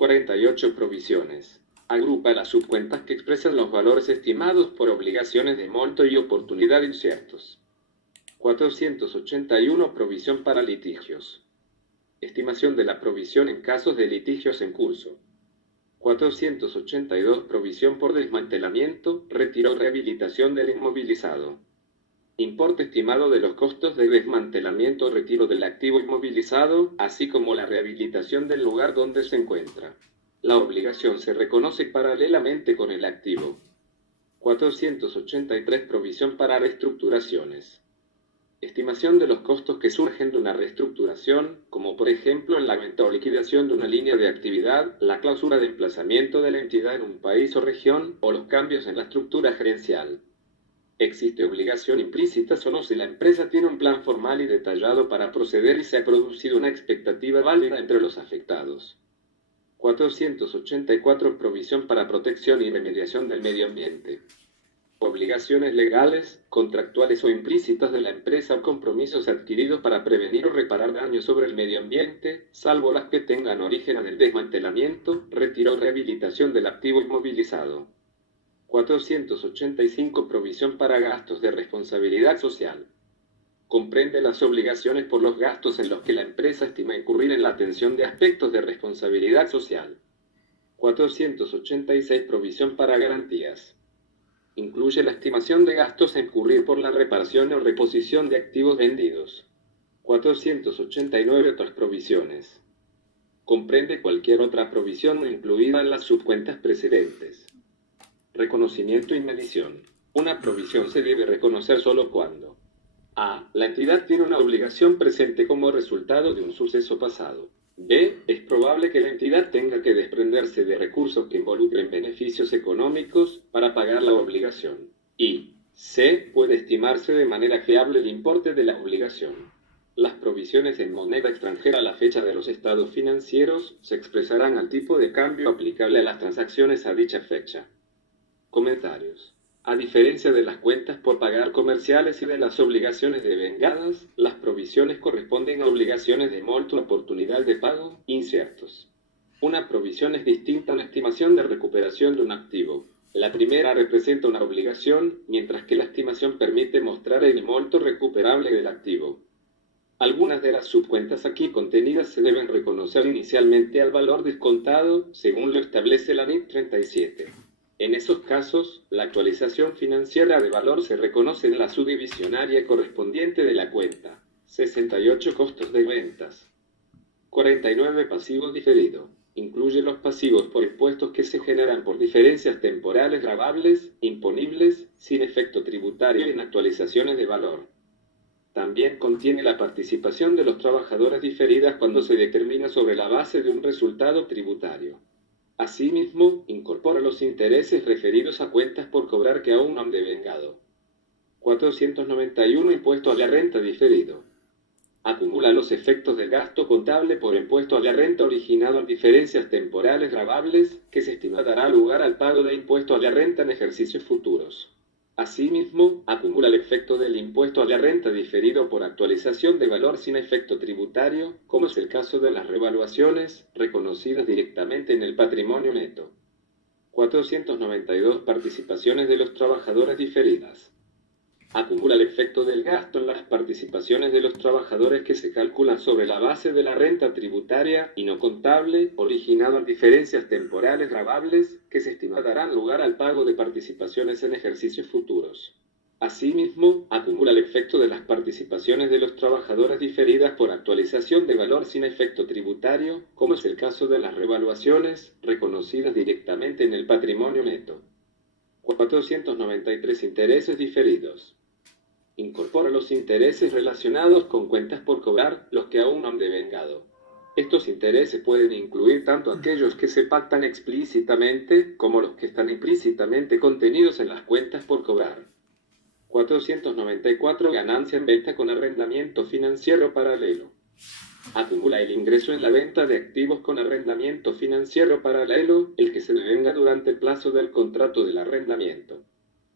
48 provisiones. Agrupa las subcuentas que expresan los valores estimados por obligaciones de monto y oportunidad inciertos. 481 provisión para litigios. Estimación de la provisión en casos de litigios en curso. 482 provisión por desmantelamiento, retiro o rehabilitación del inmovilizado. Importe estimado de los costos de desmantelamiento o retiro del activo inmovilizado, así como la rehabilitación del lugar donde se encuentra. La obligación se reconoce paralelamente con el activo. 483 provisión para reestructuraciones. Estimación de los costos que surgen de una reestructuración, como por ejemplo en la venta o liquidación de una línea de actividad, la clausura de emplazamiento de la entidad en un país o región, o los cambios en la estructura gerencial. Existe obligación implícita solo si la empresa tiene un plan formal y detallado para proceder y se ha producido una expectativa válida entre los afectados. 484 provisión para protección y remediación del medio ambiente. Obligaciones legales, contractuales o implícitas de la empresa o compromisos adquiridos para prevenir o reparar daños sobre el medio ambiente, salvo las que tengan origen en el desmantelamiento, retiro o rehabilitación del activo inmovilizado. 485 provisión para gastos de responsabilidad social. Comprende las obligaciones por los gastos en los que la empresa estima incurrir en la atención de aspectos de responsabilidad social. 486 provisión para garantías. Incluye la estimación de gastos a incurrir por la reparación o reposición de activos vendidos. 489 otras provisiones. Comprende cualquier otra provisión no incluida en las subcuentas precedentes. Reconocimiento y medición. Una provisión se debe reconocer solo cuando a. La entidad tiene una obligación presente como resultado de un suceso pasado. B. Es probable que la entidad tenga que desprenderse de recursos que involucren beneficios económicos para pagar la obligación. Y C. Puede estimarse de manera fiable el importe de la obligación. Las provisiones en moneda extranjera a la fecha de los estados financieros se expresarán al tipo de cambio aplicable a las transacciones a dicha fecha. Comentarios. A diferencia de las cuentas por pagar comerciales y de las obligaciones devengadas, las provisiones corresponden a obligaciones de monto o oportunidad de pago inciertos. Una provisión es distinta a una estimación de recuperación de un activo. La primera representa una obligación, mientras que la estimación permite mostrar el monto recuperable del activo. Algunas de las subcuentas aquí contenidas se deben reconocer inicialmente al valor descontado, según lo establece la NIT 37. En esos casos, la actualización financiera de valor se reconoce en la subdivisionaria correspondiente de la cuenta. 68 costos de ventas. 49 pasivos diferidos. Incluye los pasivos por impuestos que se generan por diferencias temporales gravables, imponibles, sin efecto tributario y en actualizaciones de valor. También contiene la participación de los trabajadores diferidas cuando se determina sobre la base de un resultado tributario. Asimismo, incorpora los intereses referidos a cuentas por cobrar que aún no han devengado. 491 Impuesto a la renta diferido. Acumula los efectos del gasto contable por impuesto a la renta originado en diferencias temporales gravables, que se estima dará lugar al pago de impuesto a la renta en ejercicios futuros. Asimismo, acumula el efecto del impuesto a la renta diferido por actualización de valor sin efecto tributario, como es el caso de las revaluaciones, reconocidas directamente en el patrimonio neto. 492 Participaciones de los trabajadores diferidas. Acumula el efecto del gasto en las participaciones de los trabajadores que se calculan sobre la base de la renta tributaria y no contable, originado en diferencias temporales gravables, que se estima darán lugar al pago de participaciones en ejercicios futuros. Asimismo, acumula el efecto de las participaciones de los trabajadores diferidas por actualización de valor sin efecto tributario, como es el caso de las revaluaciones, reconocidas directamente en el patrimonio neto. 493 Intereses diferidos. Incorpora los intereses relacionados con cuentas por cobrar, los que aún no han devengado. Estos intereses pueden incluir tanto aquellos que se pactan explícitamente, como los que están implícitamente contenidos en las cuentas por cobrar. 494 Ganancia en venta con arrendamiento financiero paralelo. Acumula el ingreso en la venta de activos con arrendamiento financiero paralelo, el que se devenga durante el plazo del contrato del arrendamiento.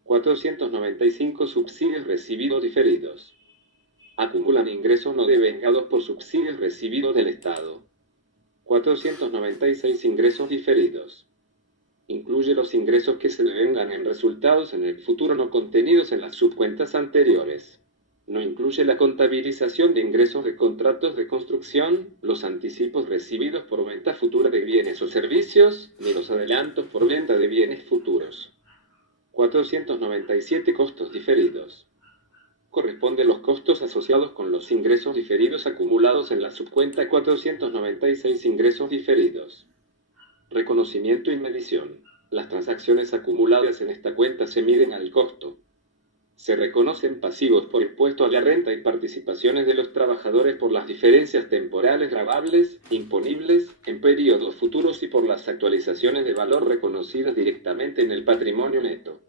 495 Subsidios recibidos diferidos. Acumulan ingresos no devengados por subsidios recibidos del Estado. 496 ingresos diferidos. Incluye los ingresos que se devengan en resultados en el futuro no contenidos en las subcuentas anteriores. No incluye la contabilización de ingresos de contratos de construcción, los anticipos recibidos por venta futura de bienes o servicios, ni los adelantos por venta de bienes futuros. 497 costos diferidos. Corresponden los costos asociados con los ingresos diferidos acumulados en la subcuenta 496 ingresos diferidos. Reconocimiento y medición. Las transacciones acumuladas en esta cuenta se miden al costo. Se reconocen pasivos por impuesto a la renta y participaciones de los trabajadores por las diferencias temporales gravables, imponibles, en periodos futuros y por las actualizaciones de valor reconocidas directamente en el patrimonio neto.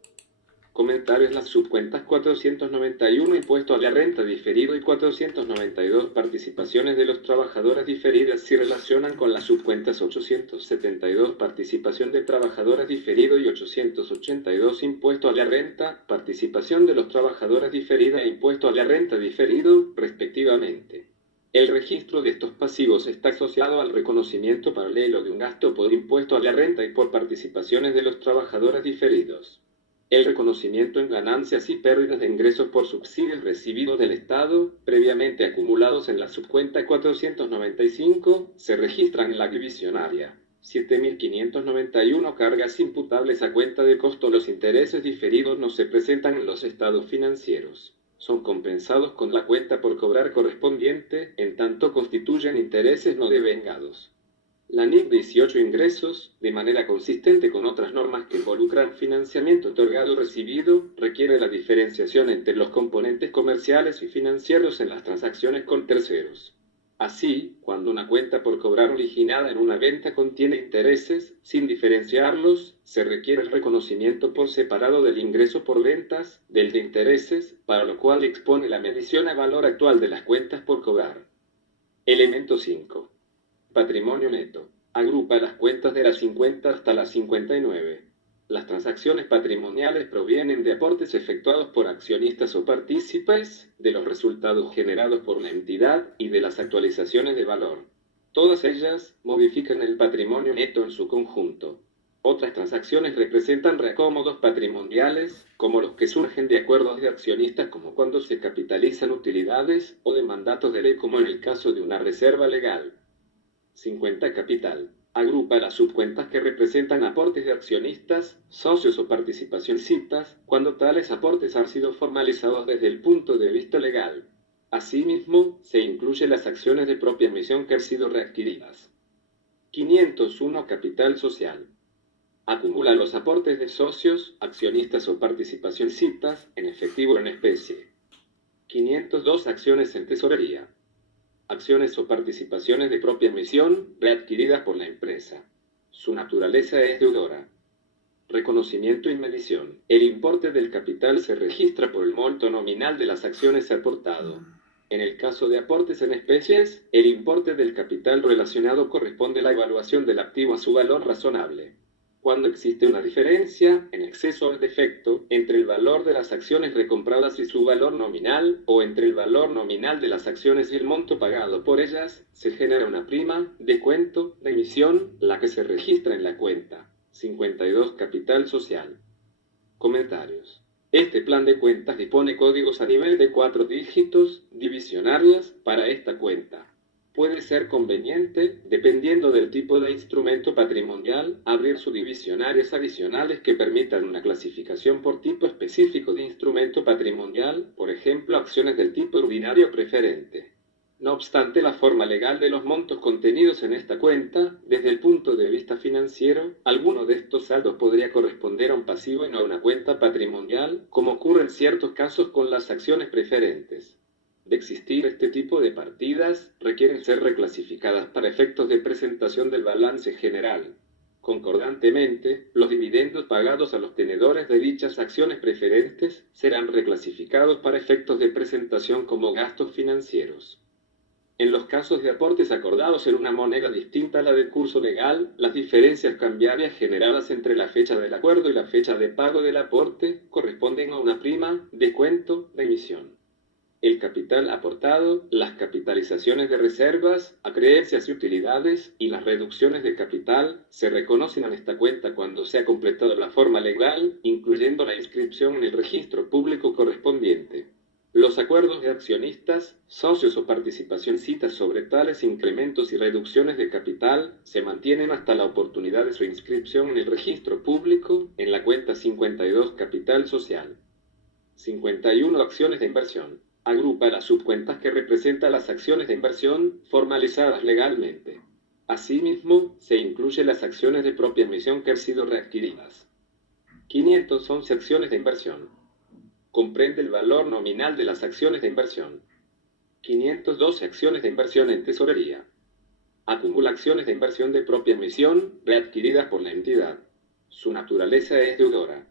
Comentarios. Las subcuentas 491 impuesto a la renta diferido y 492 participaciones de los trabajadores diferidas se relacionan con las subcuentas 872 participación de trabajadores diferido y 882 impuesto a la renta, participación de los trabajadores diferida e impuesto a la renta diferido, respectivamente. El registro de estos pasivos está asociado al reconocimiento paralelo de un gasto por impuesto a la renta y por participaciones de los trabajadores diferidos. El reconocimiento en ganancias y pérdidas de ingresos por subsidios recibidos del Estado, previamente acumulados en la subcuenta 495, se registran en la divisionaria. 7.591 cargas imputables a cuenta de costo. Los intereses diferidos no se presentan en los estados financieros. Son compensados con la cuenta por cobrar correspondiente, en tanto constituyen intereses no devengados. La NIC 18 ingresos, de manera consistente con otras normas que involucran financiamiento otorgado o recibido, requiere la diferenciación entre los componentes comerciales y financieros en las transacciones con terceros. Así, cuando una cuenta por cobrar originada en una venta contiene intereses, sin diferenciarlos, se requiere el reconocimiento por separado del ingreso por ventas, del de intereses, para lo cual expone la medición a valor actual de las cuentas por cobrar. Elemento 5. Patrimonio neto. Agrupa las cuentas de las 50 hasta las 59. Las transacciones patrimoniales provienen de aportes efectuados por accionistas o partícipes, de los resultados generados por la entidad y de las actualizaciones de valor. Todas ellas modifican el patrimonio neto en su conjunto. Otras transacciones representan reacómodos patrimoniales, como los que surgen de acuerdos de accionistas, como cuando se capitalizan utilidades, o de mandatos de ley, como en el caso de una reserva legal. 50. Capital. Agrupa las subcuentas que representan aportes de accionistas, socios o participacionistas, cuando tales aportes han sido formalizados desde el punto de vista legal. Asimismo, se incluye las acciones de propia emisión que han sido readquiridas. 501. Capital social. Acumula los aportes de socios, accionistas o participacionistas, en efectivo o en especie. 502. Acciones en tesorería. Acciones o participaciones de propia emisión, readquiridas por la empresa. Su naturaleza es deudora. Reconocimiento y medición. El importe del capital se registra por el monto nominal de las acciones aportado. En el caso de aportes en especies, el importe del capital relacionado corresponde a la evaluación del activo a su valor razonable. Cuando existe una diferencia, en exceso o en defecto, entre el valor de las acciones recompradas y su valor nominal, o entre el valor nominal de las acciones y el monto pagado por ellas, se genera una prima, descuento, de emisión, la que se registra en la cuenta. 52. Capital social. Comentarios. Este plan de cuentas dispone códigos a nivel de 4 dígitos, divisionarias, para esta cuenta. Puede ser conveniente, dependiendo del tipo de instrumento patrimonial, abrir subdivisionarias adicionales que permitan una clasificación por tipo específico de instrumento patrimonial, por ejemplo, acciones del tipo ordinario preferente. No obstante, la forma legal de los montos contenidos en esta cuenta, desde el punto de vista financiero, alguno de estos saldos podría corresponder a un pasivo y no a una cuenta patrimonial, como ocurre en ciertos casos con las acciones preferentes. De existir este tipo de partidas, requieren ser reclasificadas para efectos de presentación del balance general. Concordantemente, los dividendos pagados a los tenedores de dichas acciones preferentes serán reclasificados para efectos de presentación como gastos financieros. En los casos de aportes acordados en una moneda distinta a la del curso legal, las diferencias cambiarias generadas entre la fecha del acuerdo y la fecha de pago del aporte corresponden a una prima, descuento, de emisión. el capital aportado, las capitalizaciones de reservas, acreencias y utilidades, y las reducciones de capital, se reconocen en esta cuenta cuando se ha completado la forma legal, incluyendo la inscripción en el registro público correspondiente. Los acuerdos de accionistas, socios o participacionistas sobre tales incrementos y reducciones de capital se mantienen hasta la oportunidad de su inscripción en el registro público, en la cuenta 52 Capital Social. 51 Acciones de inversión. Agrupa las subcuentas que representan las acciones de inversión formalizadas legalmente. Asimismo, se incluye las acciones de propia emisión que han sido readquiridas. 511 Acciones de inversión. Comprende el valor nominal de las acciones de inversión. 512 Acciones de inversión en tesorería. Acumula acciones de inversión de propia emisión readquiridas por la entidad. Su naturaleza es deudora.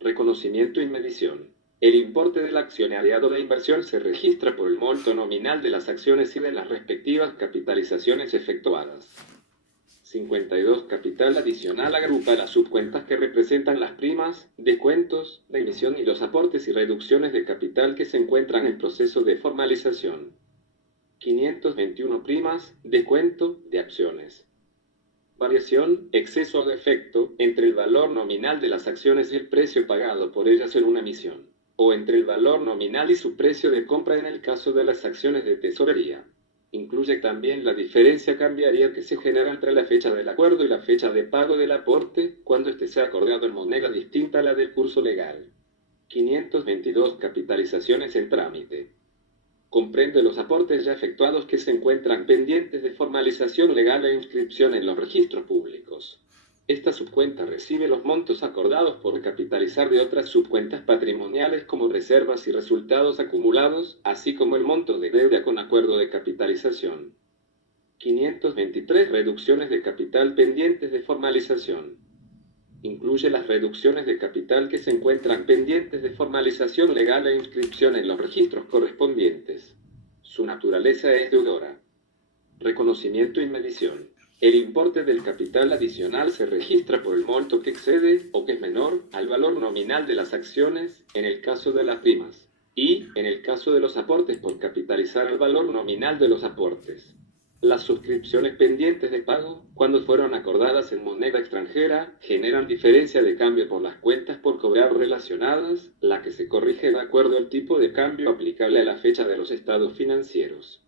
Reconocimiento y medición. El importe del accionariado de inversión se registra por el monto nominal de las acciones y de las respectivas capitalizaciones efectuadas. 52 Capital adicional agrupa las subcuentas que representan las primas, descuentos, de emisión y los aportes y reducciones de capital que se encuentran en proceso de formalización. 521 Primas, descuento, de acciones. Variación, exceso o defecto, entre el valor nominal de las acciones y el precio pagado por ellas en una emisión, o entre el valor nominal y su precio de compra en el caso de las acciones de tesorería. Incluye también la diferencia cambiaria que se genera entre la fecha del acuerdo y la fecha de pago del aporte, cuando éste sea acordado en moneda distinta a la del curso legal. 522 Capitalizaciones en trámite. Comprende los aportes ya efectuados que se encuentran pendientes de formalización legal e inscripción en los registros públicos. Esta subcuenta recibe los montos acordados por capitalizar de otras subcuentas patrimoniales como reservas y resultados acumulados, así como el monto de deuda con acuerdo de capitalización. 523 Reducciones de capital pendientes de formalización. Incluye las reducciones de capital que se encuentran pendientes de formalización legal e inscripción en los registros correspondientes. Su naturaleza es deudora. Reconocimiento y medición. El importe del capital adicional se registra por el monto que excede o que es menor al valor nominal de las acciones en el caso de las primas, y en el caso de los aportes por capitalizar el valor nominal de los aportes. Las suscripciones pendientes de pago, cuando fueron acordadas en moneda extranjera, generan diferencia de cambio por las cuentas por cobrar relacionadas, la que se corrige de acuerdo al tipo de cambio aplicable a la fecha de los estados financieros.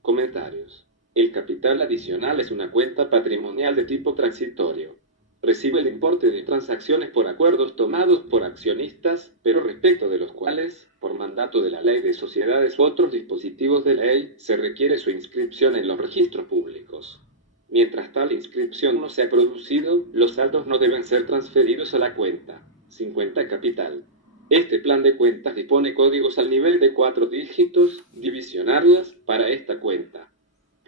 Comentarios. El capital adicional es una cuenta patrimonial de tipo transitorio. Recibe el importe de transacciones por acuerdos tomados por accionistas, pero respecto de los cuales, por mandato de la Ley de Sociedades u otros dispositivos de ley, se requiere su inscripción en los registros públicos. Mientras tal inscripción no se ha producido, los saldos no deben ser transferidos a la cuenta. 50 Capital. Este plan de cuentas dispone códigos al nivel de 4 dígitos, divisionarias, para esta cuenta.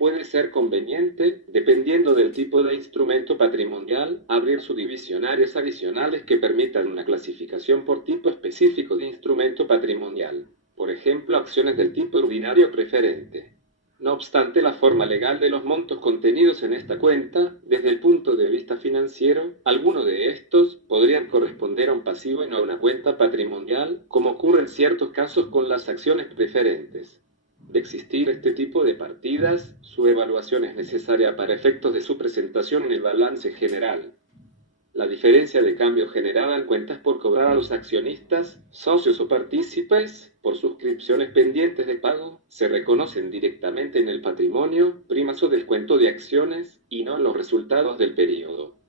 Puede ser conveniente, dependiendo del tipo de instrumento patrimonial, abrir subdivisionarias adicionales que permitan una clasificación por tipo específico de instrumento patrimonial, por ejemplo, acciones del tipo ordinario preferente. No obstante, la forma legal de los montos contenidos en esta cuenta, desde el punto de vista financiero, algunos de estos podrían corresponder a un pasivo y no a una cuenta patrimonial, como ocurre en ciertos casos con las acciones preferentes. De existir este tipo de partidas, su evaluación es necesaria para efectos de su presentación en el balance general. La diferencia de cambio generada en cuentas por cobrar a los accionistas, socios o partícipes, por suscripciones pendientes de pago, se reconocen directamente en el patrimonio, primas o descuento de acciones, y no en los resultados del período.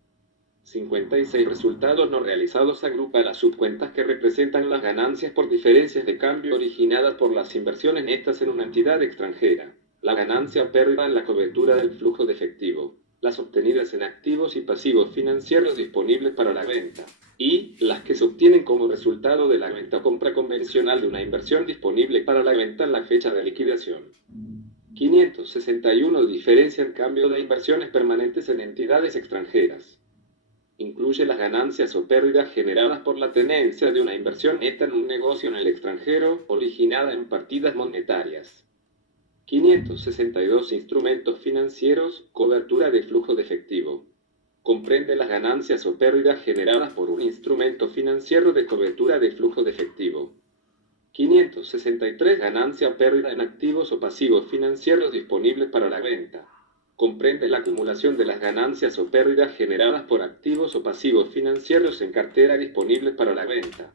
56 Resultados no realizados agrupa las subcuentas que representan las ganancias por diferencias de cambio originadas por las inversiones netas en una entidad extranjera, la ganancia o pérdida en la cobertura del flujo de efectivo, las obtenidas en activos y pasivos financieros disponibles para la venta, y las que se obtienen como resultado de la venta o compra convencional de una inversión disponible para la venta en la fecha de liquidación. 561 Diferencia en cambio de inversiones permanentes en entidades extranjeras. Incluye las ganancias o pérdidas generadas por la tenencia de una inversión neta en un negocio en el extranjero, originada en partidas monetarias. 562 Instrumentos financieros, cobertura de flujo de efectivo. Comprende las ganancias o pérdidas generadas por un instrumento financiero de cobertura de flujo de efectivo. 563. Ganancia o pérdida en activos o pasivos financieros disponibles para la venta. Comprende la acumulación de las ganancias o pérdidas generadas por activos o pasivos financieros en cartera disponibles para la venta.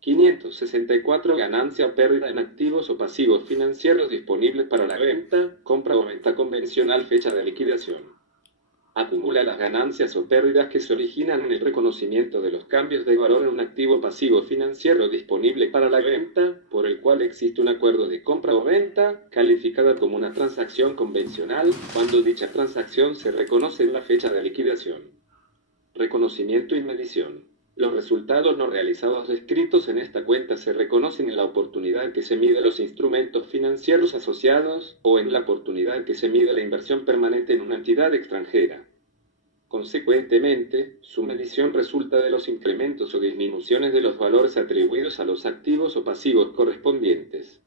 564. Ganancia o pérdida en activos o pasivos financieros disponibles para la venta, compra o venta convencional, fecha de liquidación. Acumula las ganancias o pérdidas que se originan en el reconocimiento de los cambios de valor en un activo pasivo financiero disponible para la venta, por el cual existe un acuerdo de compra o venta, calificada como una transacción convencional, cuando dicha transacción se reconoce en la fecha de liquidación. Reconocimiento y medición. Los resultados no realizados descritos en esta cuenta se reconocen en la oportunidad que se mide los instrumentos financieros asociados o en la oportunidad que se mide la inversión permanente en una entidad extranjera. Consecuentemente, su medición resulta de los incrementos o disminuciones de los valores atribuidos a los activos o pasivos correspondientes.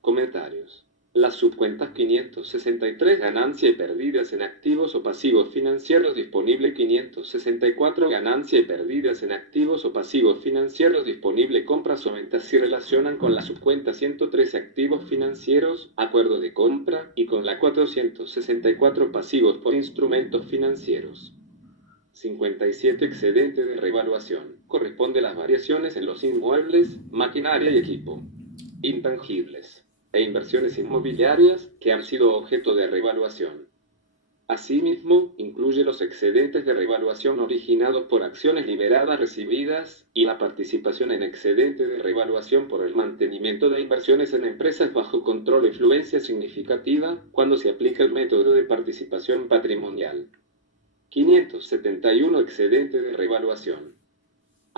Comentarios. Las subcuentas 563. Ganancia y pérdidas en activos o pasivos financieros disponible. 564. Ganancia y pérdidas en activos o pasivos financieros disponible. Compras o ventas se relacionan con la subcuenta 113. Activos financieros, acuerdo de compra, y con la 464. Pasivos por instrumentos financieros. 57. Excedente de revaluación. Corresponde a las variaciones en los inmuebles, maquinaria y equipo. Intangibles e inversiones inmobiliarias que han sido objeto de revaluación. Asimismo, incluye los excedentes de revaluación originados por acciones liberadas recibidas y la participación en excedente de revaluación por el mantenimiento de inversiones en empresas bajo control o influencia significativa cuando se aplica el método de participación patrimonial. 571. Excedente de revaluación.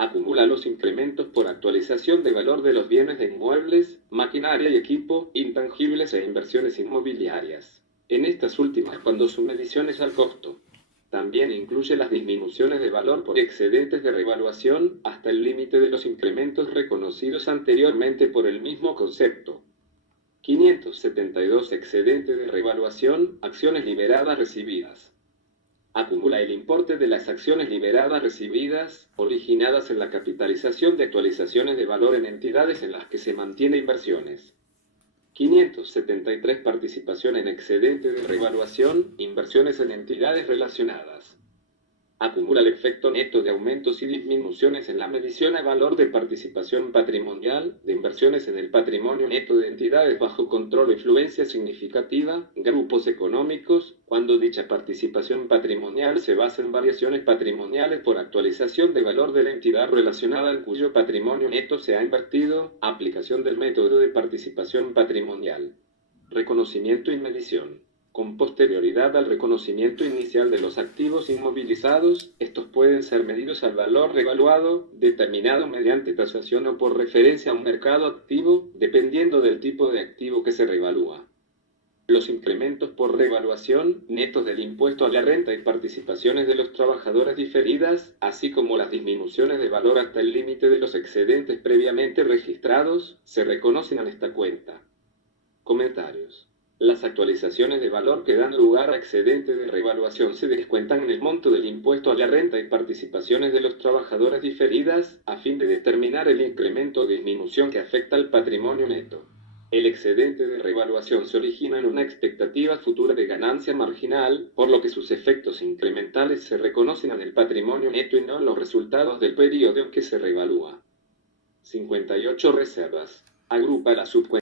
Acumula los incrementos por actualización de valor de los bienes de inmuebles, maquinaria y equipo, intangibles e inversiones inmobiliarias. En estas últimas, cuando su medición es al costo. También incluye las disminuciones de valor por excedentes de revaluación hasta el límite de los incrementos reconocidos anteriormente por el mismo concepto. 572. Excedente de revaluación, acciones liberadas recibidas. Acumula el importe de las acciones liberadas recibidas, originadas en la capitalización de actualizaciones de valor en entidades en las que se mantiene inversiones. 573. Participación en excedente de revaluación, inversiones en entidades relacionadas. Acumula el efecto neto de aumentos y disminuciones en la medición a valor de participación patrimonial, de inversiones en el patrimonio neto de entidades bajo control o influencia significativa, grupos económicos, cuando dicha participación patrimonial se basa en variaciones patrimoniales por actualización de valor de la entidad relacionada en cuyo patrimonio neto se ha invertido, aplicación del método de participación patrimonial. Reconocimiento y medición. Con posterioridad al reconocimiento inicial de los activos inmovilizados, estos pueden ser medidos al valor revaluado, determinado mediante tasación o por referencia a un mercado activo, dependiendo del tipo de activo que se revalúa. Los incrementos por revaluación, netos del impuesto a la renta y participaciones de los trabajadores diferidas, así como las disminuciones de valor hasta el límite de los excedentes previamente registrados, se reconocen en esta cuenta. Comentarios. Las actualizaciones de valor que dan lugar a excedente de revaluación se descuentan en el monto del impuesto a la renta y participaciones de los trabajadores diferidas, a fin de determinar el incremento o disminución que afecta al patrimonio neto. El excedente de revaluación se origina en una expectativa futura de ganancia marginal, por lo que sus efectos incrementales se reconocen en el patrimonio neto y no en los resultados del periodo en que se revalúa. 58. Reservas. Agrupa las subcuentas